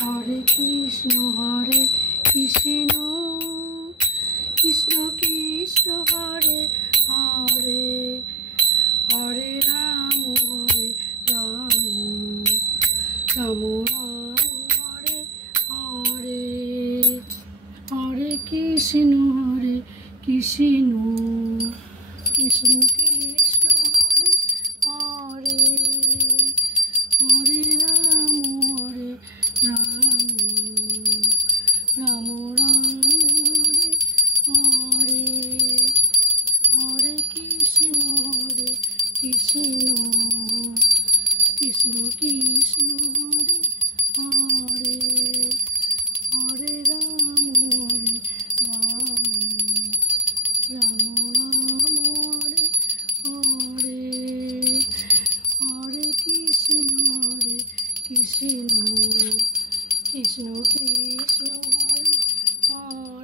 Hare Krishna Krishna Krishna Hare Hare, Hare Ram Ram Ram Hare Hare, Hare Krishna Krishna Krishna Krishna Hare Hare, Hare Ram Ram Ram Hare Hare, Hare Krishna Krishna Krishna Krishna Hare Hare, Hare Ram Ram Ram Hare Hare, Hare Krishna Krishna Krishna Krishna Hare.